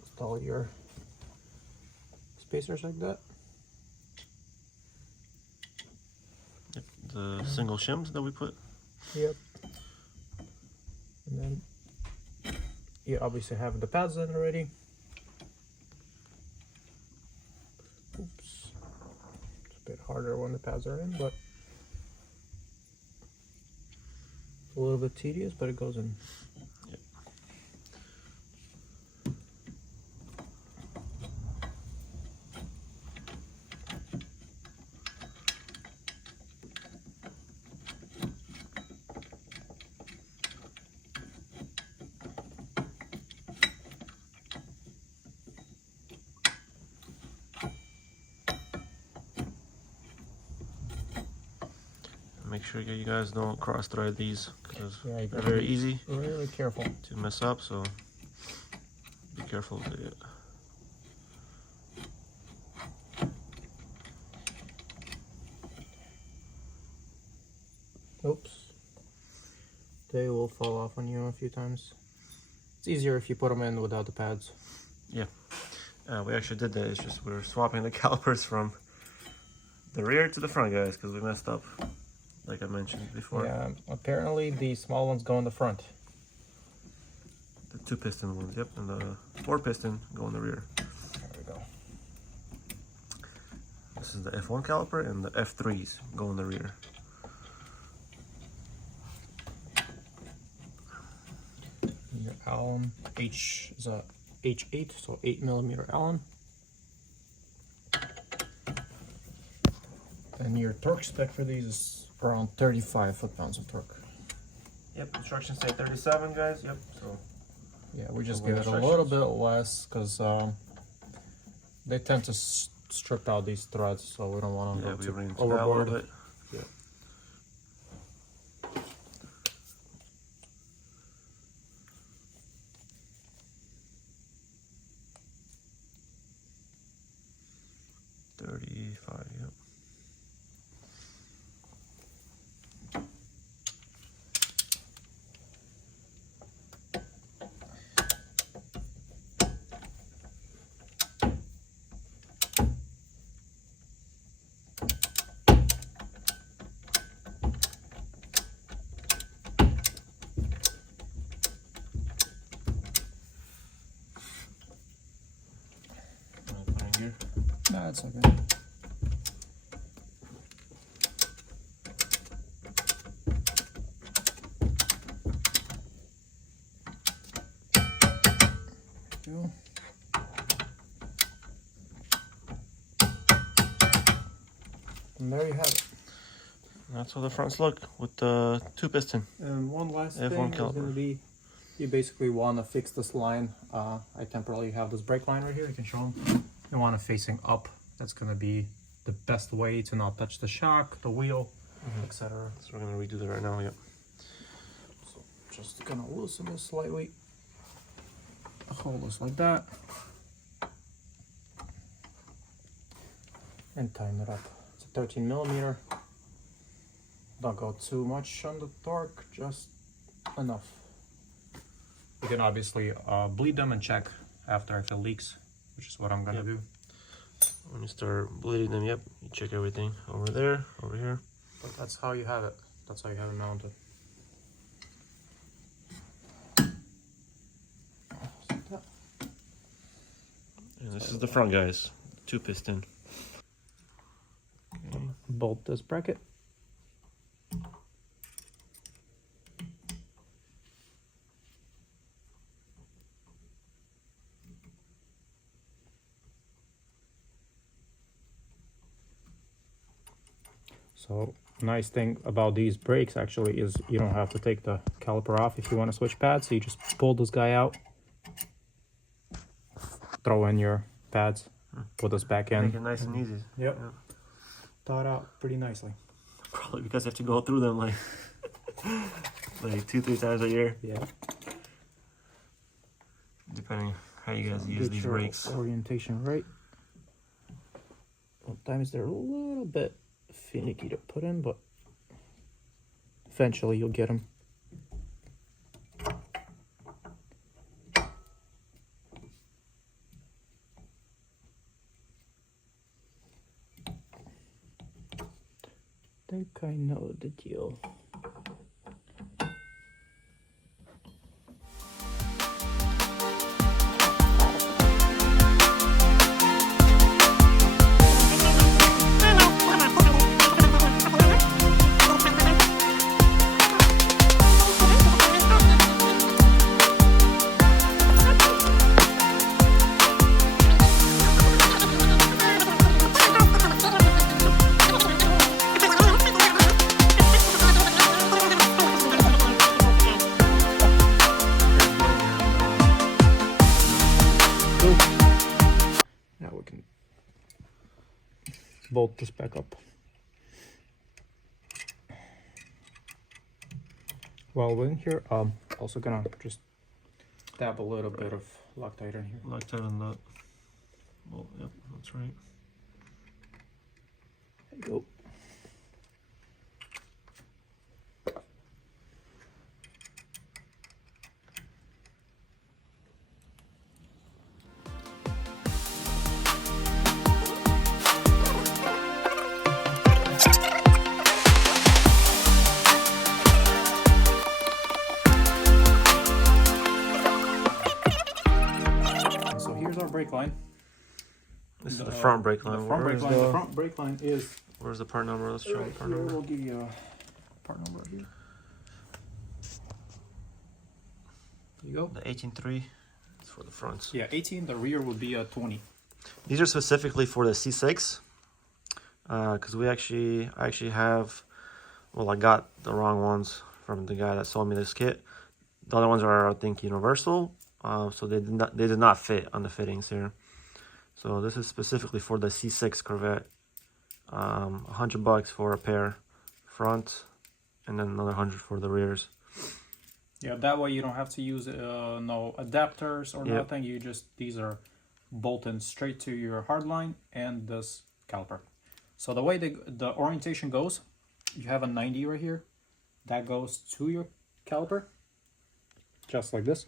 Install your spacers like that. Yep, the single shims that we put. Yep. And then you obviously have the pads in already. Oops. It's a bit harder when the pads are in, but it's a little bit tedious, but it goes in. Yep. make sure you guys don't cross thread these because Yeah, you they're gotta very be easy really careful to mess up, so be careful with it. Oops. They will fall off on you a few times. It's easier if you put them in without the pads. Yeah, we actually did that. It's just we were swapping the calipers from the rear to the front, guys, because we messed up, like I mentioned before. Yeah, apparently the small ones go in the front. The 2 piston ones, yep, and the 4 piston go in the rear. There we go. This is the F1 caliper, and the F3s go in the rear. Your Allen H is a H8, so 8mm Allen. And your torque spec for these is around 35 foot-pounds of torque. Yep, instructions say 37, guys. Yep. So yeah, we just Over give it a instructions. little bit less because they tend to strip out these threads, so we don't want yeah, them we to ran into go that a overboard. little bit. Yeah. $35. Yep. Here. Nah, it's okay. Go. And there you have it. That's how the fronts look with the 2 piston. And one last F1 thing is caliper. going to be, you basically want to fix this line. I temporarily have this brake line right here. You can show them. You want it facing up. That's going to be the best way to not touch the shock, the wheel, etc. So we're gonna redo that right now. Yep. So just gonna loosen this slightly. Hold this like that. And tighten it up. It's a 13mm. Don't go too much on the torque, just enough. You can obviously bleed them and check after if it leaks, which is what I'm gonna do. When you start bleeding them, yep, you check everything over there, over here. But that's how you have it. That's how you have it mounted. And this is the front, guys. 2 piston. Okay. Bolt this bracket. So nice thing about these brakes actually is you don't have to take the caliper off if you want to switch pads. So you just pull this guy out, throw in your pads, put this back in. Make it nice and easy. Yep. Yeah. Thought out pretty nicely. Probably because you have to go through them like like 2-3 times a year, Yeah. depending how you guys use Get these your brakes. orientation right. Sometimes they're a little bit finicky to put in, but eventually you'll get them. I think I know the deal. Now we can bolt this back up. While we're in here, also gonna just dab a little bit of Loctite in here. Loctite on that. Well, yep, that's right. There you go. So here's our brake line. This is the front brake line. The front brake line. The front brake line is. Where's the part number? Let's show Right the part here, number. we'll give you a part number here. There you go. The 18.3 is for the fronts. Yeah, 18. The rear would be a 20. These are specifically for the C6, because I actually have. Well, I got the wrong ones from the guy that sold me this kit. The other ones are, I think, universal, so they did not fit on the fittings here. So this is specifically for the C6 Corvette. $100 for a pair front, and then another 100 for the rears. Yeah, that way you don't have to use no adapters or Yep. nothing. You just, these are bolted straight to your hardline and this caliper. So the way the orientation goes, you have a 90 right here. That goes to your caliper, just like this.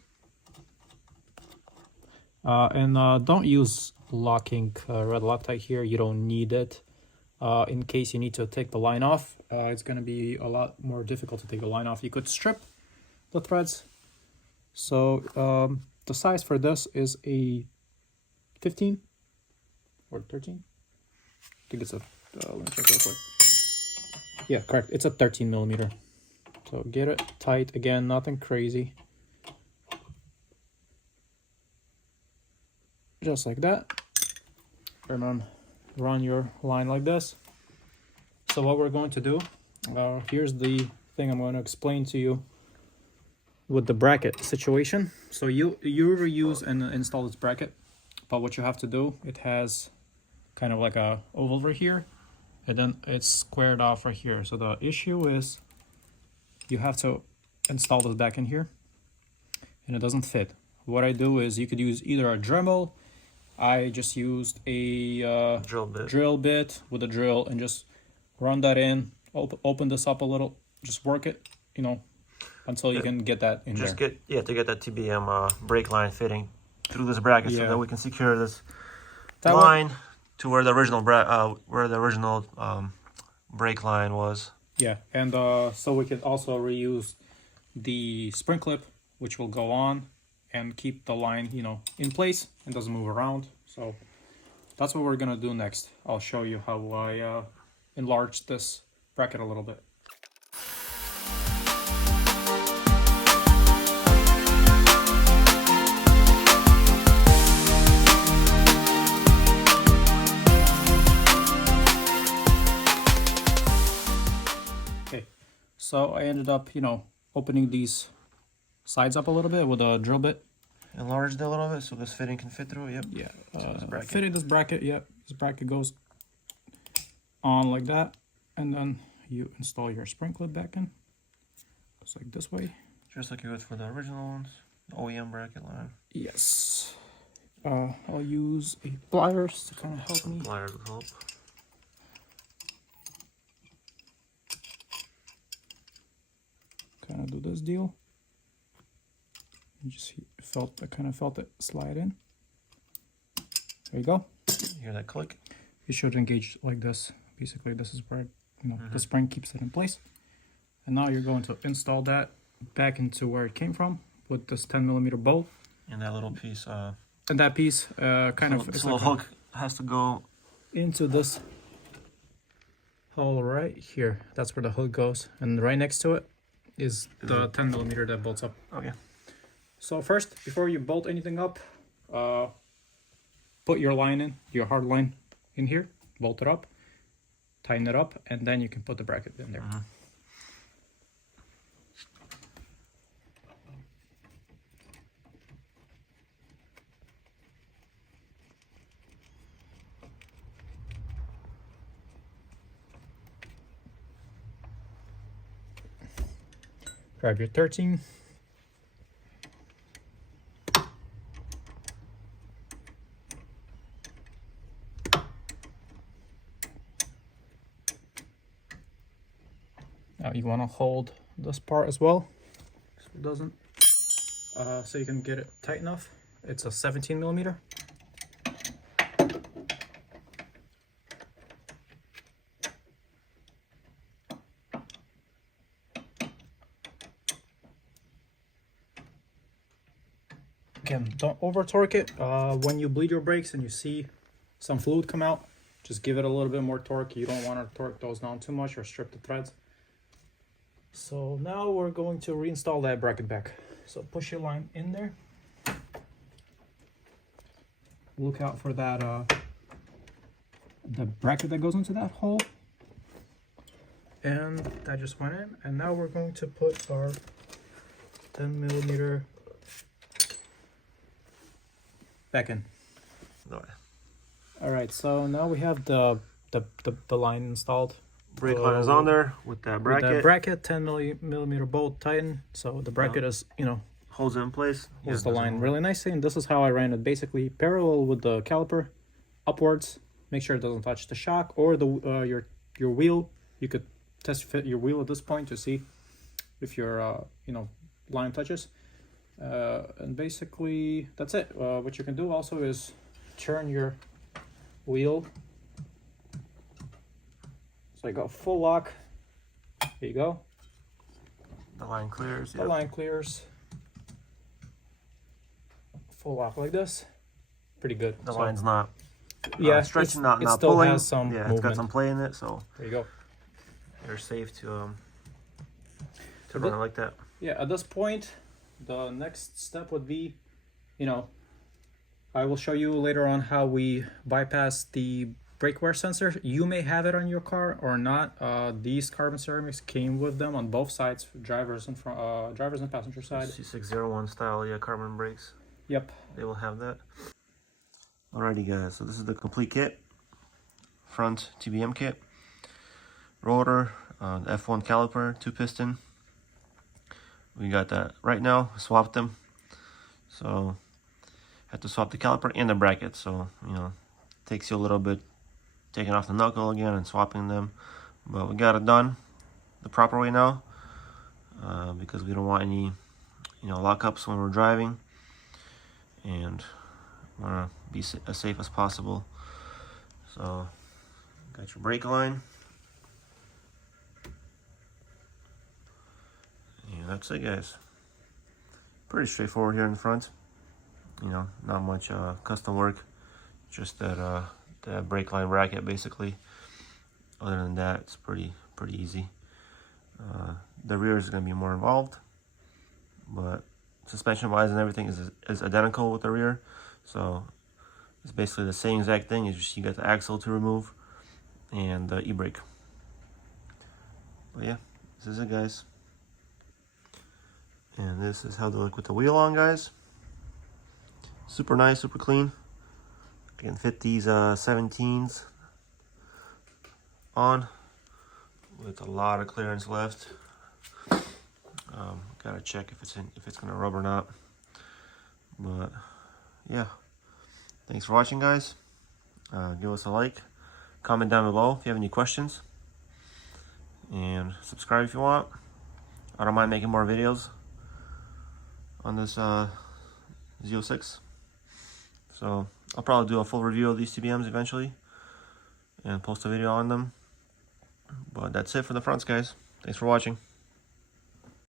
And don't use locking red Loctite here. You don't need it. In case you need to take the line off, it's going to be a lot more difficult to take the line off. You could strip the threads. So the size for this is a 15 or 13. I think it's a, let me check real quick. Yeah, correct. It's a 13 millimeter. So get it tight. Again, nothing crazy. Just like that. And then run your line like this. So what we're going to do, here's the thing I'm going to explain to you with the bracket situation. So you reuse and install this bracket, but what you have to do, it has kind of like a oval right here, and then it's squared off right here. So the issue is you have to install this back in here, and it doesn't fit. What I do is you could use either a Dremel. I just used a drill bit with a drill and just run that in, open this up a little, just work it, you know, until you can get that in there. To get that TBM brake line fitting through this bracket, so that we can secure this line to where the original brake line was. Yeah, and so we could also reuse the spring clip, which will go on and keep the line, you know, in place and doesn't move around. So that's what we're gonna do next. I'll show you how I enlarge this bracket a little bit. Okay, so I ended up, you know, opening these sides up a little bit with a drill bit. Enlarged a little bit so this fitting can fit through. Yep. Yeah. Fitting this bracket. Yep. This bracket goes on like that, and then you install your spring clip back in. Goes like this way. Just like you would for the original ones, the OEM bracket line. Yes. I'll use a pliers to kind of help me. Pliers will help. Kind of do this deal. You just I kind of felt it slide in. There you go. You hear that click? It should engage like this. Basically, this is where, you know, the spring keeps it in place. And now you're going to install that back into where it came from with this 10 millimeter bolt. And that little piece. And that piece This little hook has to go into this hole right here. That's where the hook goes. And right next to it is the 10 millimeter that bolts up. Okay. So first, before you bolt anything up, put your line in, your hard line in here, bolt it up, tighten it up, and then you can put the bracket in there. Grab your 13. Now you want to hold this part as well, so it doesn't, so you can get it tight enough. It's a 17 millimeter. Again, don't over torque it. When you bleed your brakes and you see some fluid come out, just give it a little bit more torque. You don't want to torque those down too much or strip the threads. So now we're going to reinstall that bracket back. So push your line in there. Look out for that the bracket that goes into that hole. And that just went in. And now we're going to put our 10 millimeter back in. All right, so now we have the line installed. Brake line is on there with that bracket. With that bracket, 10 millimeter bolt tightened, so the bracket is, you know, holds it in place. holds the line really nicely. And this is how I ran it, basically parallel with the caliper, upwards. Make sure it doesn't touch the shock or the your wheel. You could test fit your wheel at this point to see if your you know, line touches. And basically that's it. What you can do also is turn your wheel so I got full lock. There you go. The line clears. The line clears. Full lock like this. Pretty good. The line's not stretching, not it still pulling. has some it's movement. got some play in it, so there you go. You're safe to run it like that. Yeah, at this point, the next step would be, you know, I will show you later on how we bypass the brake wear sensor. You may have it on your car or not. These carbon ceramics came with them on both sides, drivers and drivers and passenger side. C601 style, yeah, carbon brakes. Yep. They will have that. Alrighty guys, so this is the complete kit. Front TBM kit. Rotor, F1 caliper, 2 piston. We got that right now, swapped them. So, had to swap the caliper and the bracket. So, you know, takes you a little bit taking off the knuckle again and swapping them. But we got it done the proper way now. Because we don't want any, you know, lockups when we're driving. And want to be as safe as possible. So, got your brake line. And that's it, guys. Pretty straightforward here in the front. You know, not much custom work. Just that brake line bracket, basically. Other than that, it's pretty easy. The rear is going to be more involved, but suspension wise and everything is identical with the rear. So it's basically the same exact thing. It's just you got the axle to remove and the e-brake. But yeah, this is it, guys. And this is how they look with the wheel on, guys. Super nice, super clean. I can fit these 17s on with a lot of clearance left. Gotta check if it's gonna rub or not. But yeah, thanks for watching, guys. Give us a like, comment down below if you have any questions, and subscribe if you want. I don't mind making more videos on this Z06. So I'll probably do a full review of these TBMs eventually and post a video on them. But that's it for the fronts, guys. Thanks for watching.